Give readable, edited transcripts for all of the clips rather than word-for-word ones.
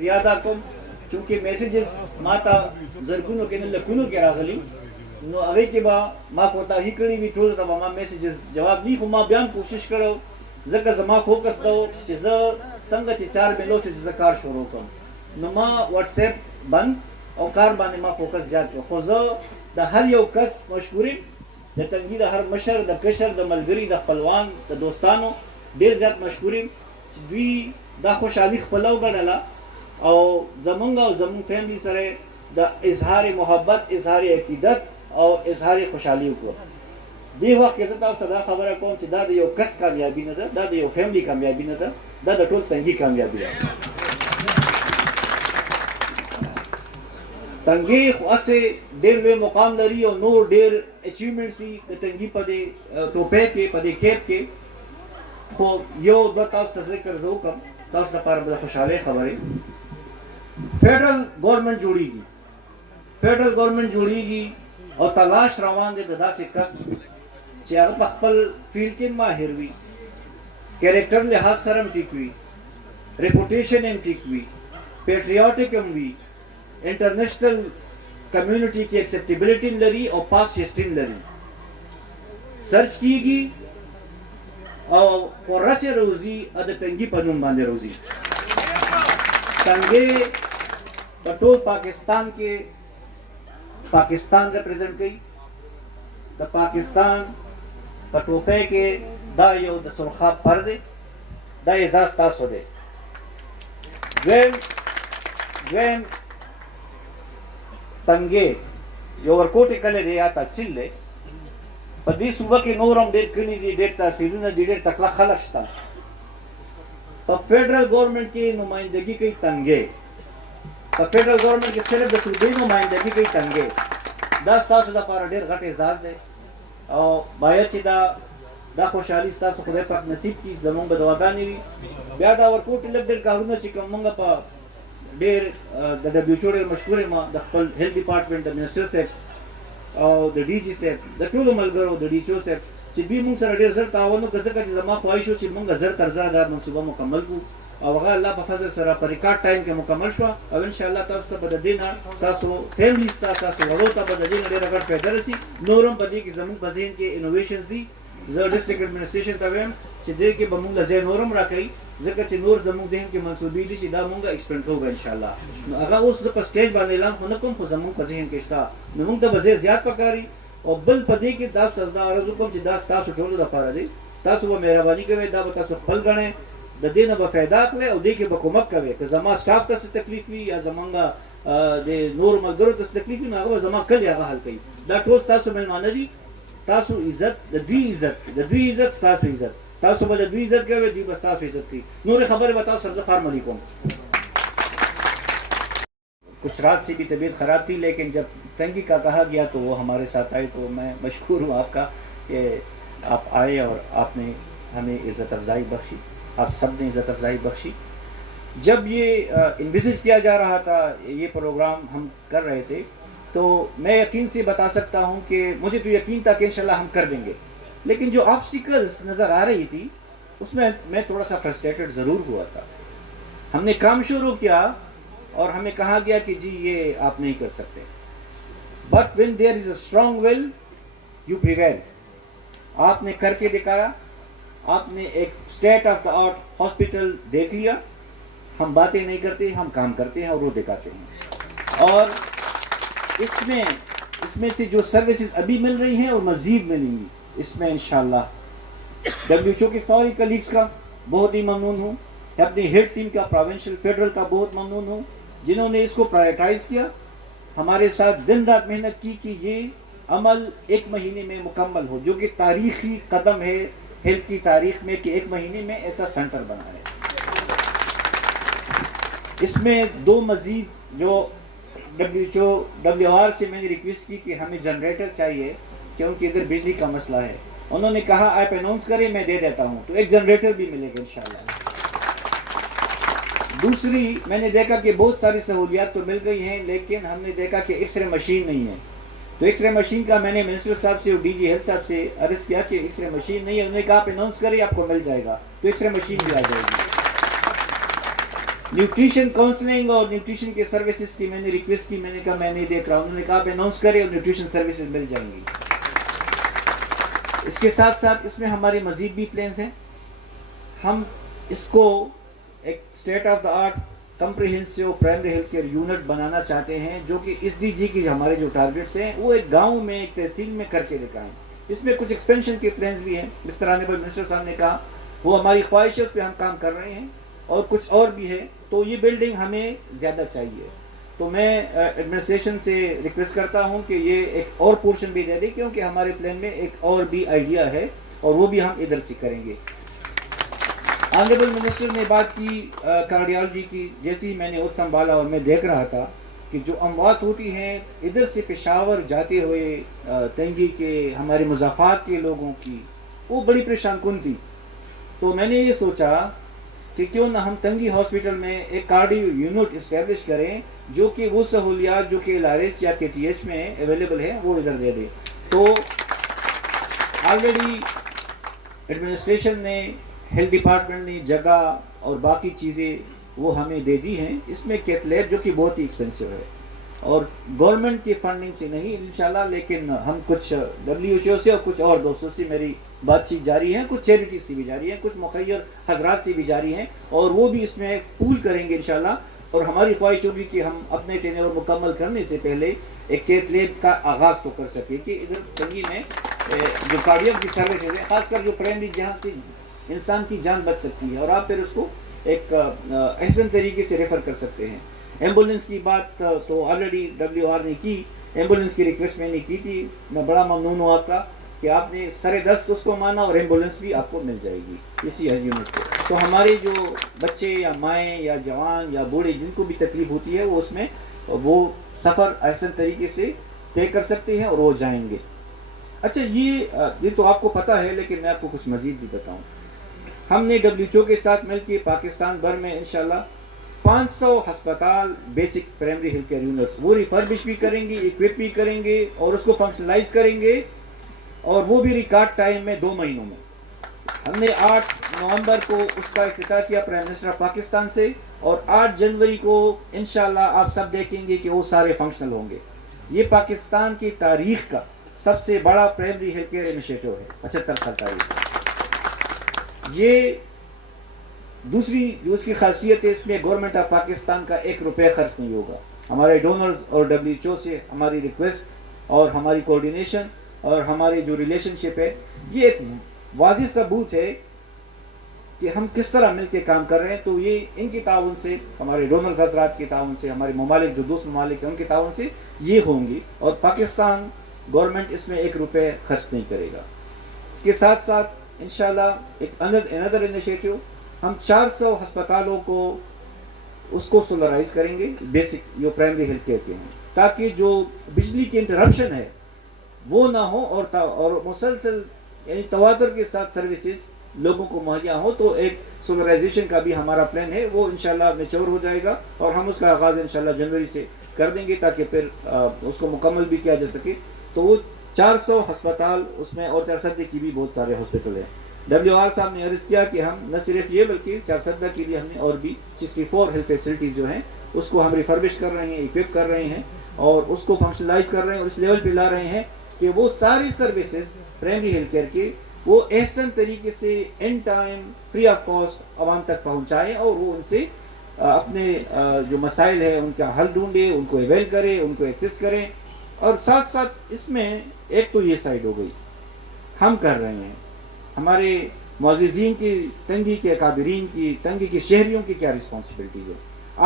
یادا کوم چونکه میسیجز ماته زرګونو کې نه لکونو کې راغلي نو هغه کې به ما کوته هی کړی وی ټول ته ما میسیجز جواب نه خو ما بیان کوشش کړو ځکه زما فوکس دا چې زه څنګه چې 4 میلو چې زه کار شروع کوم نو ما واتس اپ بند او کار باندې ما فوکس زیات کړ خو زه د هر یو کس مشکورم د تنګي د هر مشر د کشر د ملګری د خپلوان د دوستانو ډیر زیات مشکورم چې دوی دا خوشحالي خپلو ګڼله او زمونږ او زمونږ فیملی سره د اظهار محبت اظهار عقیدت او اظهار خوشحالي وکړو دې وخت کې زه تاسو ته دا خبره کوم چې دا د یو کس کامیابي نه ده دا د یو فیملی کامیابي نه ده دا د ټول تنګي کامیابي ده تنګي خو اسې ډېر لوی مقام لري او نور ډېر اچیومنټس دي د تنګي په دې ټوپۍ کې په دې کیپ کې خو یو دوه تاسو ته ذکر زه وکړم تاسو لپاره به د خوشحالۍ خبرې فیډرل ګورنمنټ جوړیږي فیډرل ګورنمنټ جوړیږي او تلاش روان دی د داسې کس چې هغه په خپل فیلډ کې ماهر وي کیریکټر لحاظ سره هم ټیک وي ریپوټیشن هم ټیک وي پیټریوټک هم وي انټرنیشنل کمیونټي کې ایکسپټیبلټي لري او پاس هسټري لري سرچ کیږي او قرچ روزي د تنګي په نوم باندې روزي تنګي په ټول پاکستان کې پاکستان ریپرزینټ کوي د پاکستان په ټوپۍ کې دا یو د سرخاب پر دی دا اعزاز تاسو دی دویم تنګي یو ورکوټي کلی دی یا تحصیل دی په دې صوبه کې نور هم ډېر کلي دي ډېر تحصیلونه دي ډېر تکړه خلک شته په فیډرل ګورنمنټ کې نمائندګي کوي تنګي په فیډرل ګورنمنټ کې صرف د صوبې نمائندګي کوي تنګي دا ستاسو لپاره ډېر غټ اعزاز دی او باید چې دا خوشحالي ستاسو خدای پاک نصیب کړي زموږ به دعاګانې وي بیا دا ورکوټ لږ ډېر کارونه چې کوم موږ په ډېر د ډبلیو ډېر مشهور یم د خپل هیلث ډپارټمنټ د منسټر صاحب او د ډي جي صاحب د ټولو ملګرو د ډي چو صاحب چې دوی موږ سره ډېر زر تعاون وکړ ځکه چې زما خواهش و چې موږ زر تر زره دا منصوبه مکمل کړو او هغه الله په فضل سره په ریکارډ ټایم کې مکمل شوه او انشاءالله تاسو ته به د دې نه ستاسو فیملی ستاسو وړو ته به د دې نه ډېره ګټه پیدا رسي نور هم په دې کې زموږ په ذهن کې انوویشنز دي زه ډسټرکټ ایډمنسټریشن ته وایم چې دې کې به موږ له ځای نور هم راکوي ځکه چې نور زموږ ذهن کې منصوبې دي چې دا موږ ایکسپینډ کوو انشاءالله نو هغه اوس زه په سټیج باندې اعلان خو نه کوم خو زموږ په ذهن کې شته نو موږ ته به ځای زیات پکاري او بل په دې کې دا ستاسو دا عرض وکړم چې دا ستاسو ټولو لپاره دی تاسو به مهرباني کوئ دا به تاسو خپل ګڼئ د دې نه به فایده اخلئ او دې کې به کومک کوئ که زما سټاف ته څه تکلیف وي یا زمونږ د نور ملګرو ته څه تکلیف وي نو هغه به زما کلي هغه حل کوي دا ټول ستاسو مېلمانه دي تاسو عزت د دوی عزت ستاسو عزت تاسو به د دوی عزت کوئ دوی به ستاسو عزت کوي نورې خبرې به تاسو سره زه فارملی کوم کچھ رات سے بھی طبیعت خراب تھی لیکن جب تنگی کا کہا گیا تو وہ ہمارے ساتھ آئے تو میں مشکور ہوں آپ کا کہ آپ آئے اور آپ نے ہمیں عزت افزائی بخشی آپ سب نے عزت افزائی بخشی جب یہ انویزج کیا جا رہا تھا یہ پروگرام ہم کر رہے تھے تو میں یقین سے بتا سکتا ہوں کہ مجھے تو یقین تھا کہ انشاءاللہ ہم کر دیں گے لیکن جو آبسٹیکلز نظر آ رہی تھی اس میں میں تھوڑا سا فرسٹریٹڈ ضرور ہوا تھا ہم نے کام شروع کیا اور ہمیں کہا گیا کہ جی یہ آپ نہیں کر سکتے but when there is a strong will you prevail آپ نے کر کے دکھایا آپ نے ایک state of the art hospital دیکھ لیا ہم باتیں نہیں کرتے ہم کام کرتے ہیں اور وہ دکھاتے ہیں اور اس میں سے جو سروسز ابھی مل رہی ہیں اور مزید ملیں گی اس میں انشاءاللہ ڈبلیو ایچ او کے ساری کلیگس کا بہت ہی ممنون ہوں اپنی ہیڈ ٹیم کا پروونشل فیڈرل کا بہت ممنون ہوں جنہوں نے اس کو پرائیورٹائز کیا ہمارے ساتھ دن رات محنت کی کہ یہ عمل 1 مہینے میں مکمل ہو جو کہ تاریخی قدم ہے ہیلتھ کی تاریخ میں کہ 1 مہینے میں ایسا سینٹر بنا ہے اس میں 2 مزید جو ڈبلیو آر سے میں نے ریکویسٹ کی کہ ہمیں جنریٹر چاہیے کیونکہ ادھر بجلی کا مسئلہ ہے انہوں نے کہا آپ اناؤنس کریں میں دے دیتا ہوں تو ایک جنریٹر بھی ملے گا انشاءاللہ دوسری میں نے دیکھا کہ بہت ساری سہولیات تو مل گئی ہیں لیکن ہم نے دیکھا کہ ایکس رے مشین نہیں ہے تو ایکس رے مشین کا میں نے منسٹر صاحب سے اور ڈی جی ہیلتھ صاحب سے عرض کیا کہ ایکس رے مشین نہیں ہے انہوں نے کہا آپ اناؤنس کریں آپ کو مل جائے گا تو ایکس رے مشین بھی آ جائے گی نیوٹریشن کاؤنسلنگ اور نیوٹریشن کے سروسز کی میں نے ریکویسٹ کی, میں نے کہا میں نہیں دیکھ رہا ہوں, انہوں نے کہا آپ اناؤنس کریں اور نیوٹریشن سروسز مل جائیں گی. اس کے ساتھ ساتھ اس میں ہمارے مزید بھی پلانس ہیں. ہم اس کو ایک state of the art comprehensive primary health care unit بنانا چاہتے ہیں, جو کہ اس ڈی جی کی ہمارے جو ٹارگیٹس ہیں وہ ایک گاؤں میں ایک تحصیل میں کر کے دکھائیں. اس میں کچھ ایکسپینشن کے پلانس بھی ہیں, جس طرح منسٹر صاحب نے کہا وہ ہماری خواہش ہے, اس پہ ہم کام کر رہے ہیں, اور کچھ اور بھی ہے. تو یہ بلڈنگ ہمیں زیادہ چاہیے, تو میں ایڈمنسٹریشن سے ریکویسٹ کرتا ہوں کہ یہ ایک اور پورشن بھی دے دیں, کیونکہ ہمارے پلان میں ایک اور بھی آئیڈیا ہے اور وہ بھی ہم ادھر سے کریں گے. آنریبل منسٹر نے بات کی کارڈیالوجی کی. جیسے ہی میں نے عہدہ سنبھالا اور میں دیکھ رہا تھا کہ جو اموات ہوتی ہیں ادھر سے پشاور جاتے ہوئے تنگی کے ہمارے مضافات کے لوگوں کی, وہ بڑی پریشان کن تھی. تو میں نے یہ سوچا کہ کیوں نہ ہم تنگی ہاسپٹل میں ایک کارڈیو یونٹ اسٹیبلش کریں, جو کہ وہ سہولیات جو کہ ایل آر ایچ یا کے ٹی ایچ میں اویلیبل ہے وہ ادھر دے دے. تو آلریڈی ایڈمنسٹریشن نے, ہیلتھ ڈپارٹمنٹ نے جگہ اور باقی چیزیں وہ ہمیں دے دی ہیں. اس میں کیتھ لیب جو کہ بہت ہی ایکسپینسو ہے, اور گورنمنٹ کی فنڈنگ سے نہیں انشاءاللہ, لیکن ہم کچھ WHO سے اور کچھ اور دوستوں سے میری بات چیت جاری ہے, کچھ چیریٹی سے بھی جاری ہے, کچھ مخیر حضرات سے بھی جاری ہیں, اور وہ بھی اس میں پول کریں گے انشاءاللہ. اور ہماری خواہش ہوگی کہ ہم اپنے ٹینیور مکمل کرنے سے پہلے ایک کیتھ لیب کا آغاز تو کر سکے, کہ ادھر تنگی میں جو کارڈیاک کی سروسز ہیں, خاص کر جو پرائمری, جہاں سے انسان کی جان بچ سکتی ہے, اور آپ پھر اس کو ایک احسن طریقے سے ریفر کر سکتے ہیں. ایمبولینس کی بات تو آلریڈی WR نے کی, ایمبولینس کی ریکویسٹ میں نے کی تھی. میں بڑا ممنون ہوں آپ کا کہ آپ نے سرے دست اس کو مانا, اور ایمبولینس بھی آپ کو مل جائے گی اسی یونٹ کو. تو ہمارے جو بچے یا مائیں یا جوان یا بوڑھے جن کو بھی تکلیف ہوتی ہے, وہ اس میں وہ سفر احسن طریقے سے طے کر سکتے ہیں اور وہ جائیں گے. اچھا, یہ تو آپ کو پتہ ہے, لیکن میں آپ کو کچھ مزید بھی بتاؤں. ہم نے WHO کے ساتھ مل کے پاکستان بھر میں انشاءاللہ 500 ہسپتال basic primary health care units وہ ریفربش بھی کریں گے, اکوپ بھی کریں گے, اور اس کو فنکشنلائز کریں گے, اور وہ بھی ریکارڈ ٹائم میں 2 مہینوں میں. ہم نے 8 نومبر کو اس کا افتتاح کیا پرائم منسٹر آف پاکستان سے, اور 8 جنوری کو انشاءاللہ آپ سب دیکھیں گے کہ وہ سارے فنکشنل ہوں گے. یہ پاکستان کی تاریخ کا سب سے بڑا پرائمری ہیلتھ کیئر انیشیٹو ہے 75 سال تاریخ. یہ دوسری جو اس کی خاصیت ہے, اس میں گورنمنٹ آف پاکستان کا 1 روپے خرچ نہیں ہوگا. ہمارے ڈونرز اور WHO سے ہماری ریکویسٹ اور ہماری کوارڈینیشن اور ہماری جو ریلیشن شپ ہے, یہ ایک واضح ثبوت ہے کہ ہم کس طرح مل کے کام کر رہے ہیں. تو یہ ان کی تعاون سے, ہمارے ڈونرز حضرات کے تعاون سے, ہمارے ممالک جو دوسرے ممالک ہیں ان کے تعاون سے یہ ہوں گی, اور پاکستان گورنمنٹ اس میں 1 روپے خرچ نہیں کرے گا. اس کے ساتھ ساتھ انشاءاللہ ایک another انیشیٹو, ہم 400 ہسپتالوں کو اس کو سولرائز کریں گے, بیسک جو پرائمری ہیلتھ کیئر کے ہیں, تاکہ جو بجلی کی انٹرپشن ہے وہ نہ ہو, اور مسلسل یعنی تواتر کے ساتھ سروسز لوگوں کو مہیا ہو. تو ایک سولرائزیشن کا بھی ہمارا پلان ہے, وہ انشاءاللہ میچور ہو جائے گا, اور ہم اس کا آغاز انشاءاللہ جنوری سے کر دیں گے, تاکہ پھر اس کو مکمل بھی کیا جا سکے. تو وہ 400 ہسپتال اس میں, اور چارسدہ کی بھی بہت سارے ہاسپٹل ہیں. WR صاحب نے عرض کیا کہ ہم نہ صرف یہ بلکہ چارسدہ کے لیے ہم نے اور بھی 64 ہیلتھ فیسلٹیز جو ہیں اس کو ہم ریفربش کر رہے ہیں, اکوپ کر رہے ہیں, اور اس کو فنکشنلائز کر رہے ہیں, اور اس لیول پہ لا رہے ہیں کہ وہ ساری سروسز پرائمری ہیلتھ کیئر کے وہ احسن طریقے سے in time free of cost عوام تک پہنچائیں, اور وہ ان سے اپنے جو مسائل ہیں ان کا حل ڈھونڈے, ان کو اویل کرے, ان کو ایکسیس کریں. اور ساتھ ساتھ اس میں ایک تو یہ سائڈ ہو گئی ہم کر رہے ہیں, ہمارے معززین کی تنگی کے اکابرین کی تنگی کے شہریوں کی کیا رسپانسبلٹیز ہے.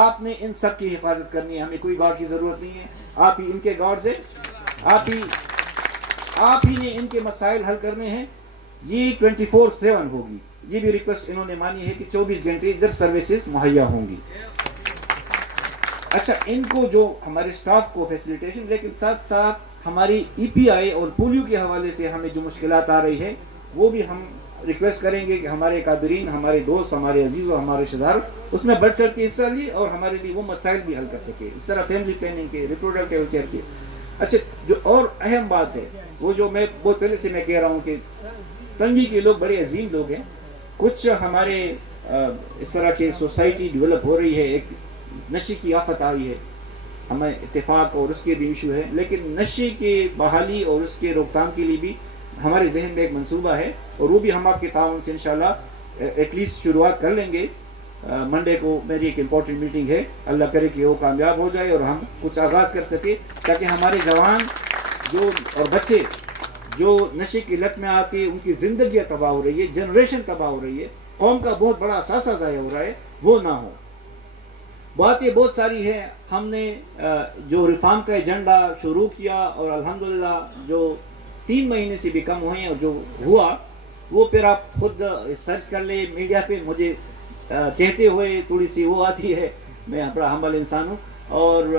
آپ نے ان سب کی حفاظت کرنی ہے, ہمیں کوئی گارڈ کی ضرورت نہیں ہے, آپ ہی ان کے گارڈز ہیں, آپ ہی نے ان کے مسائل حل کرنے ہیں. یہ 24/7 ہوگی. یہ بھی ریکویسٹ انہوں نے مانی ہے کہ 24 گھنٹے ادھر سروسز مہیا ہوں گی. اچھا, ان کو جو ہمارے سٹاف کو فیسیلیٹیشن, لیکن ساتھ ساتھ ہماری EPI اور پولیو کے حوالے سے ہمیں جو مشکلات آ رہی ہے وہ بھی ہم ریکویسٹ کریں گے کہ ہمارے قادرین, ہمارے دوست, ہمارے عزیز اور ہمارے رشتہ دار اس میں بڑھ چڑھ کے حصہ لیے, اور ہمارے لیے وہ مسائل بھی حل کر سکے. اس طرح فیملی پلاننگ کے, ریپروڈکٹیو کیئر کے. اچھا, جو اور اہم بات ہے وہ جو میں بہت پہلے سے میں کہہ رہا ہوں کہ تنگی کے لوگ بڑے عظیم لوگ ہیں. کچھ ہمارے اس طرح کی سوسائٹی ڈیولپ ہو رہی ہے، ایک نشے کی آفت آئی ہے، ہمیں اتفاق اور اس کے بھی ایشو ہے، لیکن نشے کی بحالی اور اس کے روک تھام کے لیے بھی ہمارے ذہن میں ایک منصوبہ ہے، اور وہ بھی ہم آپ کے تعاون سے انشاءاللہ ایٹ لیسٹ شروعات کر لیں گے۔ منڈے کو میری ایک امپورٹنٹ میٹنگ ہے، اللہ کرے کہ وہ کامیاب ہو جائے اور ہم کچھ آغاز کر سکے، تاکہ ہمارے جوان اور بچے جو نشے کی لت میں آ کے ان کی زندگیاں تباہ ہو رہی ہے، جنریشن تباہ ہو رہی ہے، قوم کا بہت بڑا اثاثہ ضائع ہو رہا ہے، وہ نہ ہو۔ باتیں بہت ساری ہیں، ہم نے جو ریفارم کا ایجنڈا شروع کیا اور الحمدللہ جو 3 مہینے سے بھی کم ہوئے ہیں، اور جو ہوا وہ پھر آپ خود سرچ کر لیں میڈیا پہ، مجھے کہتے ہوئے تھوڑی سی وہ آتی ہے، میں بڑا ہمبل انسان ہوں، اور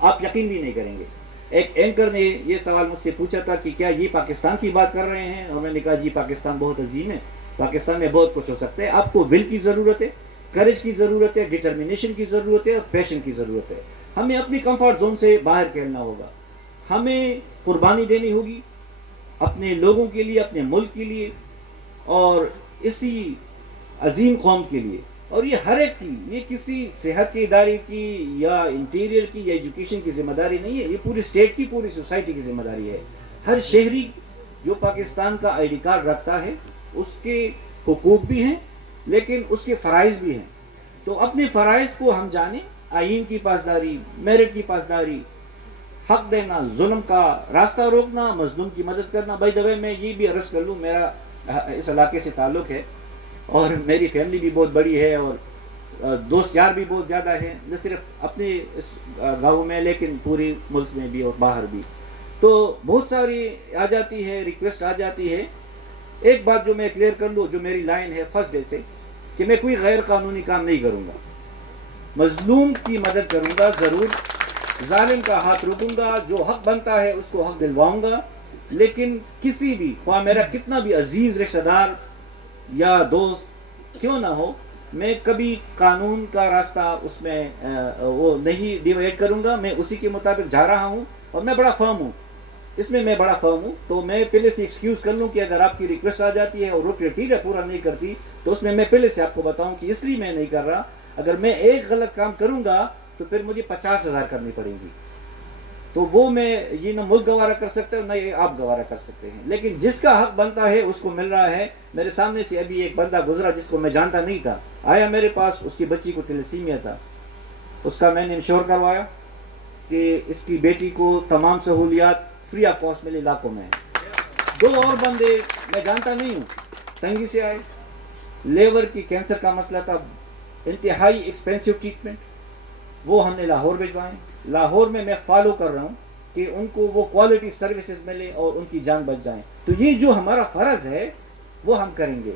آپ یقین بھی نہیں کریں گے۔ ایک اینکر نے یہ سوال مجھ سے پوچھا تھا کہ کیا یہ پاکستان کی بات کر رہے ہیں، اور میں نے کہا جی پاکستان بہت عظیم ہے، پاکستان میں بہت کچھ ہو سکتا ہے، آپ کو ول کی ضرورت ہے، کریج کی ضرورت ہے، ڈٹرمنیشن کی ضرورت ہے، اور پیشن کی ضرورت ہے۔ ہمیں اپنی کمفرٹ زون سے باہر کھیلنا ہوگا، ہمیں قربانی دینی ہوگی اپنے لوگوں کے لیے، اپنے ملک کے لیے، اور اسی عظیم قوم کے لیے۔ اور یہ ہر ایک کی، یہ کسی صحت کے ادارے کی یا انٹیریئر کی یا ایجوکیشن کی ذمہ داری نہیں ہے، یہ پوری اسٹیٹ کی، پوری سوسائٹی کی ذمہ داری ہے۔ ہر شہری جو پاکستان کا آئی ڈی کارڈ رکھتا ہے، اس کے حقوق بھی ہیں لیکن اس کے فرائض بھی ہیں، تو اپنے فرائض کو ہم جانیں، آئین کی پاسداری، میرٹ کی پاسداری، حق دینا، ظلم کا راستہ روکنا، مظلوم کی مدد کرنا۔ بائی دا وے میں یہ بھی عرض کر لوں، میرا اس علاقے سے تعلق ہے اور میری فیملی بھی بہت بڑی ہے، اور دوست یار بھی بہت زیادہ ہیں، نہ صرف اپنے اس گاؤں میں لیکن پوری ملک میں بھی اور باہر بھی۔ تو بہت ساری آ جاتی ہے، ریکویسٹ آ جاتی ہے۔ ایک بات جو میں کلیئر کر لوں، جو میری لائن ہے فرسٹ ڈے سے، کہ میں کوئی غیر قانونی کام نہیں کروں گا، مظلوم کی مدد کروں گا ضرور، ظالم کا ہاتھ روکوں گا، جو حق بنتا ہے اس کو حق دلواؤں گا، لیکن کسی بھی، خواہ میرا کتنا بھی عزیز رشتہ دار یا دوست کیوں نہ ہو، میں کبھی قانون کا راستہ اس میں وہ نہیں ڈیوائیڈ کروں گا، میں اسی کے مطابق جا رہا ہوں، اور میں بڑا فرم ہوں اس میں، میں بڑا فرم ہوں۔ تو میں پہلے سے ایکسکیوز کر لوں کہ اگر آپ کی ریکویسٹ آ جاتی ہے اور وہ کرائٹیریا پورا نہیں کرتی، تو اس میں پہلے سے آپ کو بتاؤں کہ اس لیے میں نہیں کر رہا، اگر میں ایک غلط کام کروں گا تو پھر مجھے 50,000 کرنی پڑیں گی، تو وہ میں یہ نہ ملک گوارہ کر سکتا ہوں، نہ یہ آپ گوارہ کر سکتے ہیں، لیکن جس کا حق بنتا ہے اس کو مل رہا ہے۔ میرے سامنے سے ابھی ایک بندہ گزرا جس کو میں جانتا نہیں تھا، آیا میرے پاس، اس کی بچی کو تیلیسیمیا تھا، اس کا میں نے انشور کروایا کہ اس کی بیٹی کو تمام سہولیات فری آف کاسٹ ملے، علاقوں میں۔ 2 اور بندے میں جانتا نہیں ہوں، تنگی سے آئے، لیور کی کینسر کا مسئلہ تھا، انتہائی ایکسپینسو ٹریٹمنٹ، وہ ہم نے لاہور بھجوائے۔ لاہور میں فالو کر رہا ہوں کہ ان کو وہ کوالٹی سروسز ملے اور ان کی جان بچ جائیں۔ تو یہ جو ہمارا فرض ہے وہ ہم کریں گے،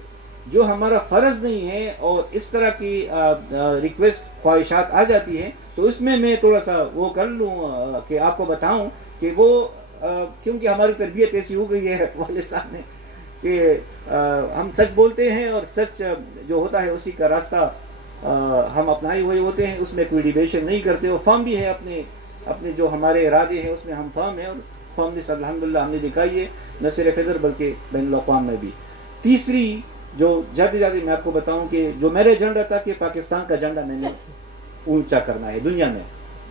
جو ہمارا فرض نہیں ہے اور اس طرح کی ریکویسٹ خواہشات آ جاتی ہیں، تو اس میں تھوڑا سا وہ کر لوں کہ آپ کو بتاؤں کہ وہ کیونکہ ہماری تربیت ایسی ہو گئی ہے والد صاحب نے کہ ہم سچ بولتے ہیں، اور سچ جو ہوتا ہے اسی کا راستہ ہم اپنائے ہوئے ہوتے ہیں، اس میں کوئی ڈیویشن نہیں کرتے، اور فرم بھی ہے اپنے جو ہمارے ارادے ہیں اس میں ہم فرم ہیں، اور فرمنس الحمدللہ ہم نے دکھائی ہے، نہ صرف ادھر بلکہ بین الاقوام میں بھی۔ تیسری جو جاتے میں آپ کو بتاؤں کہ جو میرا ایجنڈا تھا کہ پاکستان کا ایجنڈا میں نے اونچا کرنا ہے دنیا میں،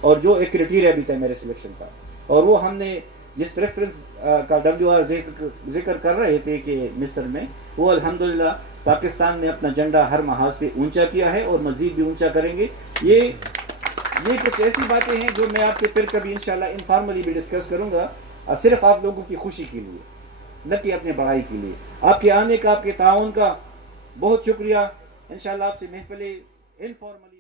اور جو ایک کرائٹیریا بھی تھا میرے سلیکشن کا، اور وہ ہم نے جس ریفرنس کا WR ذکر کر رہے تھے کہ مصر میں، وہ الحمدللہ پاکستان نے اپنا جھنڈا ہر محاذ پہ اونچا کیا ہے اور مزید بھی اونچا کریں گے۔ یہ کچھ ایسی باتیں ہیں جو میں آپ سے پھر کبھی انشاءاللہ انفارملی بھی ڈسکس کروں گا، صرف آپ لوگوں کی خوشی کے لیے، نہ کہ اپنے بڑائی کے لیے۔ آپ کے آنے کا، آپ کے تعاون کا بہت شکریہ۔ انشاءاللہ آپ سے محفلیں انفارملی